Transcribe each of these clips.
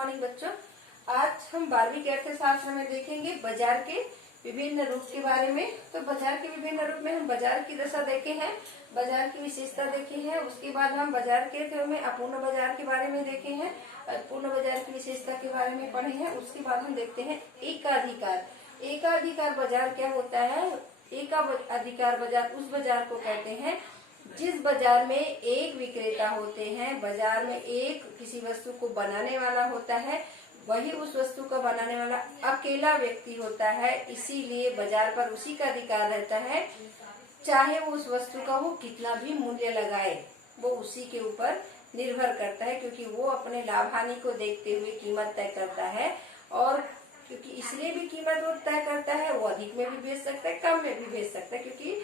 Morning बच्चों। आज हम 12वीं के अर्थशास्त्र में देखेंगे बाजार के विभिन्न रूप के बारे में। तो बाजार के विभिन्न रूप में हम बाजार की दशा देखे हैं, बाजार की विशेषता देखी है। उसके बाद हम बाजार के क्रम में अपूर्ण बाजार के बारे में देखे हैं, पूर्ण बाजार की विशेषता के बारे में पढ़े हैं। उसके बाद हम देखते हैं एकाधिकार। एकाधिकार बाजार क्या होता है? एकाधिकार बाजार उस बाजार को कहते हैं जिस बाजार में एक विक्रेता होते हैं, बाजार में एक किसी वस्तु को बनाने वाला होता है, वही उस वस्तु का बनाने वाला अकेला व्यक्ति होता है। इसीलिए बाजार पर उसी का अधिकार रहता है, चाहे वो उस वस्तु का वो कितना भी मूल्य लगाए, वो उसी के ऊपर निर्भर करता है, क्योंकि वो अपने लाभ हानि को देखते हुए कीमत तय करता है। और क्योंकि इसलिए भी कीमत वो तय करता है, वो अधिक में भी बेच सकता है, कम में भी बेच सकता है, क्योंकि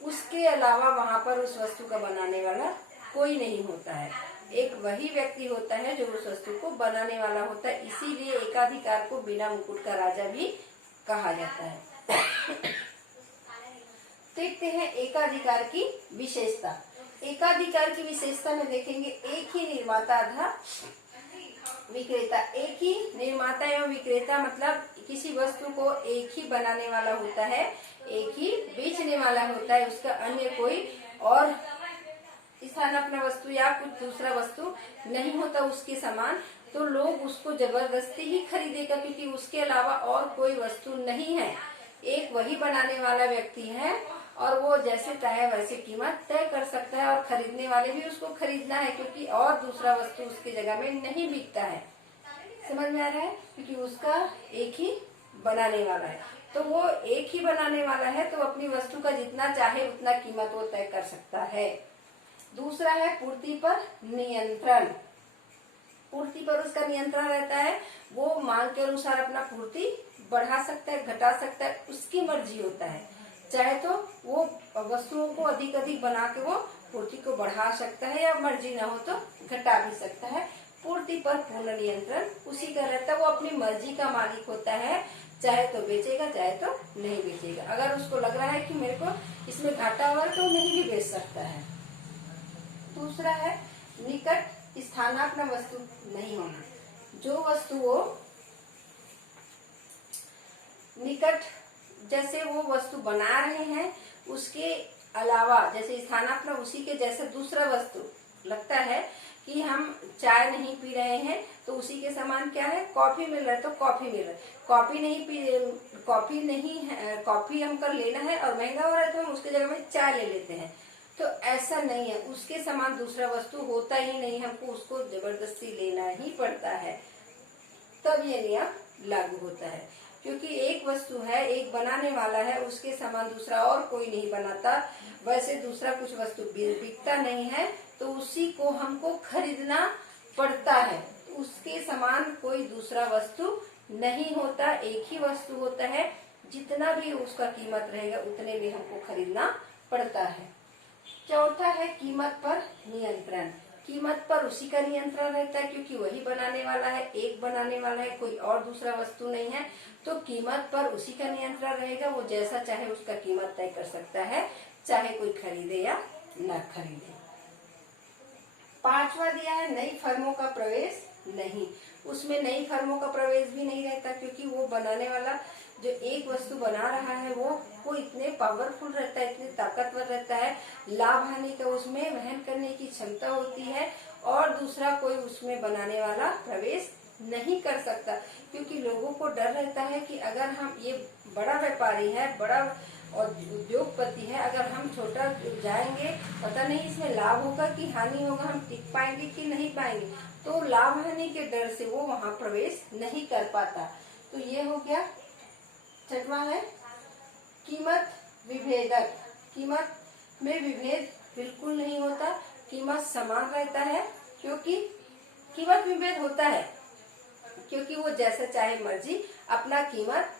उसके अलावा वहां पर उस वस्तु का बनाने वाला कोई नहीं होता है। एक वही व्यक्ति होता है जो उस वस्तु को बनाने वाला होता है। इसीलिए एकाधिकार को बिना मुकुट का राजा भी कहा जाता है। देखते हैं एकाधिकार की विशेषता। एकाधिकार की विशेषता में देखेंगे एक ही निर्माता तथा विक्रेता। एक ही निर्माता एवं विक्रेता मतलब किसी वस्तु को एक ही बनाने वाला होता है, एक ही बेचने वाला होता है, उसका अन्य कोई और स्थान अपना वस्तु या कुछ दूसरा वस्तु नहीं होता उसके समान। तो लोग उसको जबरदस्ती ही खरीदेगा, क्योंकि उसके अलावा और कोई वस्तु नहीं है। एक वही बनाने वाला व्यक्ति है और वो जैसे चाहे वैसे कीमत तय कर सकता है, और खरीदने वाले भी उसको खरीदना है, क्योंकि और दूसरा वस्तु उसकी जगह में नहीं बिकता है। समझ में आ रहा है? क्योंकि उसका एक ही बनाने वाला है, तो वो एक ही बनाने वाला है, तो अपनी वस्तु का जितना चाहे उतना कीमत वो तय कर सकता है। दूसरा है पूर्ति पर नियंत्रण। पूर्ति पर उसका नियंत्रण रहता है, वो मांग के अनुसार अपना पूर्ति बढ़ा सकता है, घटा सकता है, उसकी मर्जी होता है। चाहे तो वो वस्तुओं को अधिक अधिक बना के वो पूर्ति को बढ़ा सकता है, या मर्जी ना हो तो घटा भी सकता है। पूर्ति पर पूर्ण नियंत्रण उसी का रहता है, वो अपनी मर्जी का मालिक होता है, चाहे तो बेचेगा चाहे तो नहीं बेचेगा। अगर उसको लग रहा है कि मेरे को इसमें घाटा हुआ तो नहीं भी बेच सकता है। दूसरा है निकट स्थानापन्न वस्तु नहीं होना। जो वस्तु वो निकट, जैसे वो वस्तु बना रहे हैं उसके अलावा, जैसे स्थानापन्न उसी के जैसे दूसरा वस्तु लगता है कि हम चाय नहीं पी रहे हैं तो उसी के समान क्या है, कॉफी मिल रहा है तो कॉफी मिल रहा है। कॉफी हमको लेना है और महंगा हो रहा है तो हम उसके जगह में चाय ले लेते हैं। तो ऐसा नहीं है, उसके समान दूसरा वस्तु होता ही नहीं, हमको उसको जबरदस्ती लेना ही पड़ता है, तब ये नियम लागू होता है। क्योंकि एक वस्तु है, एक बनाने वाला है, उसके समान दूसरा और कोई नहीं बनाता। वैसे दूसरा कुछ वस्तु बिकता नहीं है तो उसी को हमको खरीदना पड़ता है। उसके समान कोई दूसरा वस्तु नहीं होता, एक ही वस्तु होता है, जितना भी उसका कीमत रहेगा उतने में हमको खरीदना पड़ता है। चौथा है कीमत पर नियंत्रण। कीमत पर उसी का नियंत्रण रहता है, क्योंकि वही बनाने वाला है, एक बनाने वाला है, कोई और दूसरा वस्तु नहीं है, तो कीमत पर उसी का नियंत्रण रहेगा। वो जैसा चाहे उसका कीमत तय कर सकता है, चाहे कोई खरीदे या न खरीदे। पांचवा दिया है नई फर्मों का प्रवेश नहीं। उसमें नई फर्मों का प्रवेश भी नहीं रहता, क्योंकि वो बनाने वाला जो एक वस्तु बना रहा है वो इतने पावरफुल रहता है, इतने ताकतवर रहता है, लाभ हानि का उसमें वहन करने की क्षमता होती है, और दूसरा कोई उसमें बनाने वाला प्रवेश नहीं कर सकता। क्योंकि लोगों को डर रहता है कि अगर हम, ये बड़ा व्यापारी है, बड़ा और उद्योगपति है, अगर हम छोटा जाएंगे पता नहीं इसमें लाभ होगा कि हानि होगा, हम टिक पाएंगे कि नहीं पाएंगे, तो लाभ हानि के डर से वो वहां प्रवेश नहीं कर पाता। तो ये हो गया। छठवां है कीमत विभेदक। कीमत में विभेद बिल्कुल नहीं होता, कीमत समान रहता है। क्योंकि कीमत विभेद होता है क्योंकि वो जैसा चाहे मर्जी अपना कीमत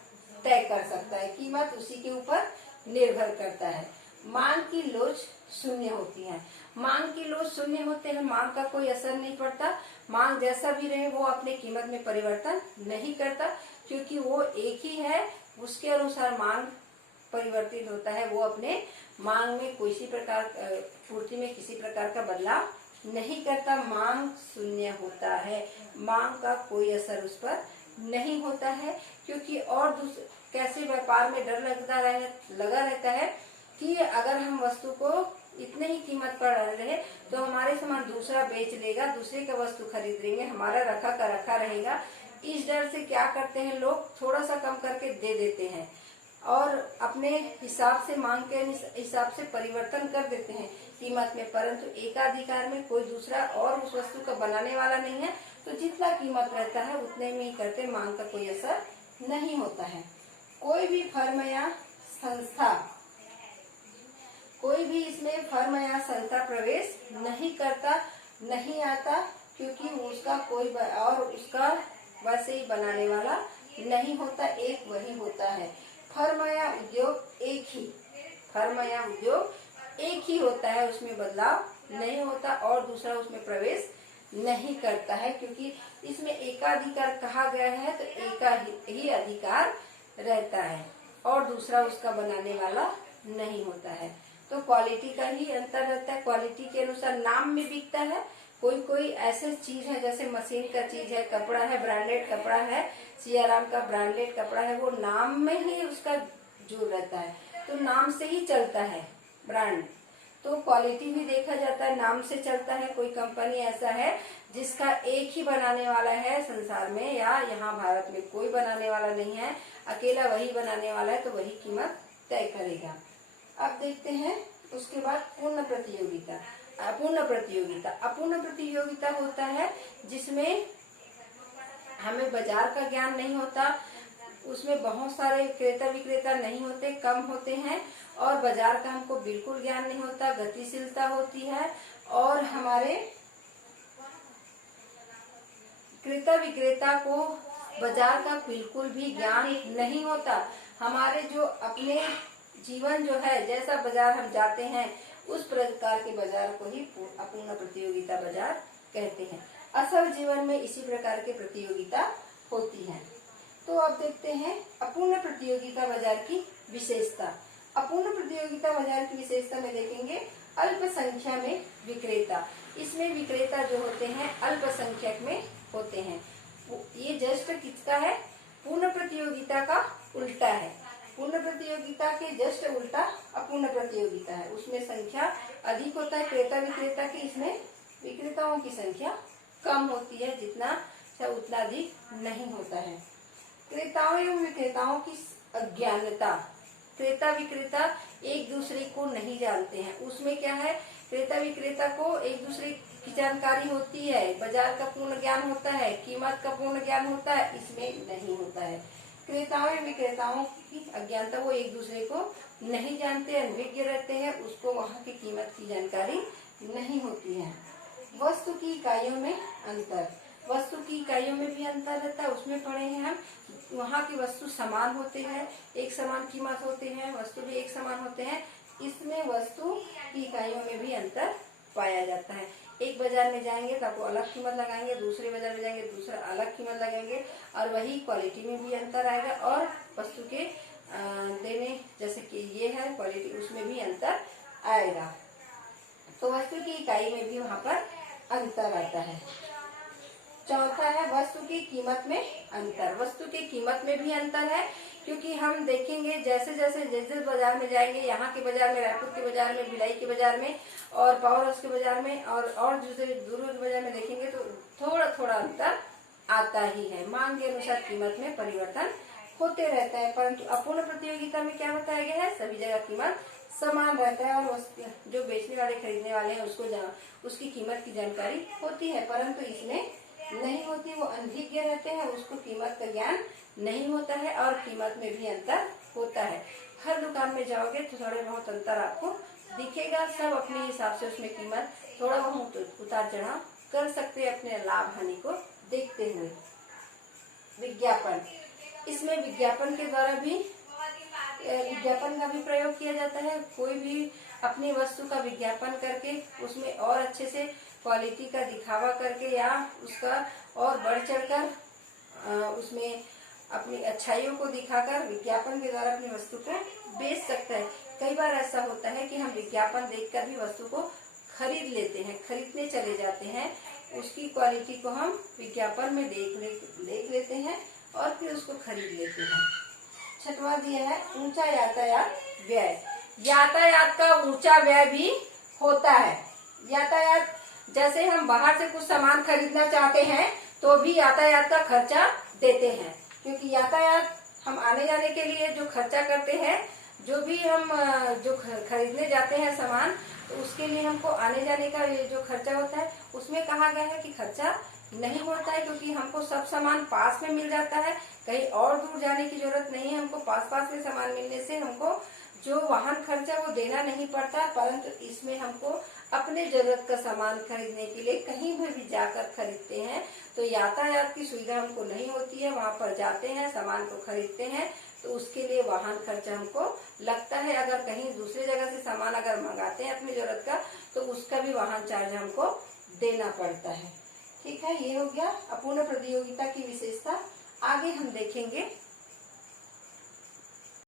तय कर सकता है, कीमत उसी के ऊपर निर्भर करता है। मांग की लोच शून्य होती है। मांग की लोच शून्य होते हैं, मांग का कोई असर नहीं पड़ता। मांग जैसा भी रहे वो अपने कीमत में परिवर्तन नहीं करता, क्योंकि वो एक ही है, उसके अनुसार मांग परिवर्तित होता है। वो अपने मांग में किसी प्रकार पूर्ति में किसी प्रकार का बदलाव नहीं करता, मांग शून्य होता है, मांग का कोई असर उस पर नहीं होता है। क्योंकि और कैसे व्यापार में डर लगा रहता है कि अगर हम वस्तु को इतने ही कीमत पर रहे तो हमारे सामान दूसरा बेच लेगा, दूसरे का वस्तु खरीद लेंगे, हमारा रखा का रखा रहेगा। इस डर से क्या करते हैं लोग, थोड़ा सा कम करके दे देते हैं और अपने हिसाब से, मांग के हिसाब से परिवर्तन कर देते हैं कीमत में। परंतु एकाधिकार में कोई दूसरा और उस वस्तु का बनाने वाला नहीं है, तो जितना कीमत रहता है उतने में ही करते, मांग का कोई असर नहीं होता है। कोई भी फर्म या संस्था, कोई भी इसमें फर्म या संस्था प्रवेश नहीं करता, नहीं आता, क्योंकि उसका कोई और उसका वैसे ही बनाने वाला नहीं होता, एक वही होता है। फर्म या उद्योग एक ही, फर्म या उद्योग एक ही होता है, उसमें बदलाव नहीं होता और दूसरा उसमें प्रवेश नहीं करता है। क्योंकि इसमें एकाधिकार कहा गया है तो एका ही अधिकार रहता है और दूसरा उसका बनाने वाला नहीं होता है। तो क्वालिटी का ही अंतर रहता है, क्वालिटी के अनुसार नाम में बिकता है। कोई कोई ऐसे चीज है जैसे मशीन का चीज है, कपड़ा है, ब्रांडेड कपड़ा है, सियाराम का ब्रांडेड कपड़ा है, वो नाम में ही उसका जोर रहता है, तो नाम से ही चलता है ब्रांड। तो क्वालिटी भी देखा जाता है, नाम से चलता है। कोई कंपनी ऐसा है जिसका एक ही बनाने वाला है संसार में, या यहाँ भारत में कोई बनाने वाला नहीं है, अकेला वही बनाने वाला है, तो वही कीमत तय करेगा। अब देखते हैं उसके बाद पूर्ण प्रतियोगिता। अपूर्ण प्रतियोगिता, अपूर्ण प्रतियोगिता होता है जिसमें हमें बाजार का ज्ञान नहीं होता, उसमें बहुत सारे क्रेता विक्रेता नहीं होते, कम होते हैं, और बाजार का हमको बिल्कुल ज्ञान नहीं होता, गतिशीलता होती है और हमारे क्रेता विक्रेता को बाजार का बिल्कुल भी ज्ञान नहीं होता। हमारे जो अपने जीवन जो है, जैसा बाजार हम जाते हैं उस प्रकार के बाजार को ही अपूर्ण प्रतियोगिता बाजार कहते हैं। असल जीवन में इसी प्रकार की प्रतियोगिता होती है। तो अब देखते हैं अपूर्ण प्रतियोगिता बाजार की विशेषता। अपूर्ण प्रतियोगिता बाजार की विशेषता में देखेंगे अल्पसंख्या में विक्रेता। इसमें विक्रेता जो होते हैं अल्पसंख्यक में होते हैं। ये जस्ट किसका है, पूर्ण प्रतियोगिता का उल्टा है। पूर्ण प्रतियोगिता के जस्ट उल्टा अपूर्ण प्रतियोगिता है, उसमें संख्या अधिक होता है क्रेता विक्रेता की, इसमें विक्रेताओं की संख्या कम होती है, जितना उतना अधिक नहीं होता है। क्रेताओं एवं विक्रेताओं की अज्ञानता, क्रेता विक्रेता एक दूसरे को नहीं जानते हैं। उसमें क्या है, क्रेता विक्रेता को एक दूसरे की जानकारी होती है, बाजार का पूर्ण ज्ञान होता है, कीमत का पूर्ण ज्ञान होता है, इसमें नहीं होता है। क्रेताओं एवं विक्रेताओं की अज्ञानता, वो एक दूसरे को नहीं जानते, अनभिज्ञ रहते हैं, उसको वहाँ की कीमत की जानकारी नहीं होती है। वस्तु की इकाइयों में अंतर, वस्तु की इकाइयों में भी अंतर रहता है, उसमें पढ़े हैं हम। वहाँ की वस्तु समान होते हैं, एक समान कीमत होते हैं, वस्तु भी एक समान होते हैं। इसमें वस्तु की इकाइयों में भी अंतर पाया जाता है। एक बाजार में जाएंगे तो आपको अलग कीमत लगाएंगे, दूसरे बाजार में जाएंगे दूसरा अलग कीमत लगाएंगे, और वही क्वालिटी में भी अंतर आएगा, और वस्तु के देने, जैसे कि ये है क्वालिटी, उसमें भी अंतर आएगा। तो वस्तु की इकाई में भी वहाँ पर अंतर आता है। चौथा है वस्तु की कीमत में अंतर। वस्तु की कीमत में भी अंतर है, क्योंकि हम देखेंगे जैसे जैसे जिस बाजार में जाएंगे, यहाँ के बाजार में, रायपुर के बाजार में, भिलाई के बाजार में और पावर हाउस के बाजार में और दूसरे दूर के बाजार में देखेंगे तो थोड़ा थोड़ा अंतर आता ही है। मांग के अनुसार कीमत में परिवर्तन होते रहता है, परंतु अपूर्ण प्रतियोगिता में क्या बताया गया है, सभी जगह कीमत समान रहता है, और जो बेचने वाले खरीदने वाले हैं उसकी कीमत की जानकारी होती है, परंतु इसमें नहीं होती। वो अनभिज्ञ रहते हैं, उसको कीमत का ज्ञान नहीं होता है, और कीमत में भी अंतर होता है। हर दुकान में जाओगे तो थोड़े बहुत अंतर आपको दिखेगा, सब अपने हिसाब से उसमें कीमत थोड़ा बहुत उतार चढ़ाव कर सकते हैं अपने लाभ हानि को देखते हुए। विज्ञापन, इसमें विज्ञापन के द्वारा भी विज्ञापन का भी प्रयोग किया जाता है। कोई भी अपनी वस्तु का विज्ञापन करके उसमें और अच्छे से क्वालिटी का दिखावा करके या उसका और बढ़ चढ़कर उसमें अपनी अच्छाइयों को दिखाकर विज्ञापन के द्वारा अपनी वस्तु को बेच सकता है। कई बार ऐसा होता है कि हम विज्ञापन देखकर भी वस्तु को खरीद लेते हैं, खरीदने चले जाते हैं, उसकी क्वालिटी को हम विज्ञापन में देख लेते हैं और फिर उसको खरीद लेते हैं। छठवां दिया है ऊंचा यातायात व्यय। यातायात का ऊंचा व्यय भी होता है। यातायात जैसे हम बाहर से कुछ सामान खरीदना चाहते हैं तो भी यातायात का खर्चा देते हैं, क्योंकि यातायात हम आने जाने के लिए जो खर्चा करते हैं, जो भी हम जो खरीदने जाते हैं सामान, तो उसके लिए हमको आने जाने का जो खर्चा होता है उसमें कहा गया है कि खर्चा नहीं होता है, क्योंकि हमको सब सामान पास में मिल जाता है, कहीं और दूर जाने की जरूरत नहीं है। हमको पास में सामान मिलने से हमको जो वाहन खर्चा वो देना नहीं पड़ता, परंतु इसमें हमको अपने जरूरत का सामान खरीदने के लिए कहीं भी जाकर खरीदते हैं तो यातायात की सुविधा हमको नहीं होती है। वहां पर जाते हैं, सामान को खरीदते हैं तो उसके लिए वाहन खर्चा हमको लगता है। अगर कहीं दूसरी जगह से सामान अगर मंगाते हैं अपनी जरूरत का तो उसका भी वाहन चार्ज हमको देना पड़ता है। ठीक है, ये हो गया अपूर्ण प्रतियोगिता की विशेषता। आगे हम देखेंगे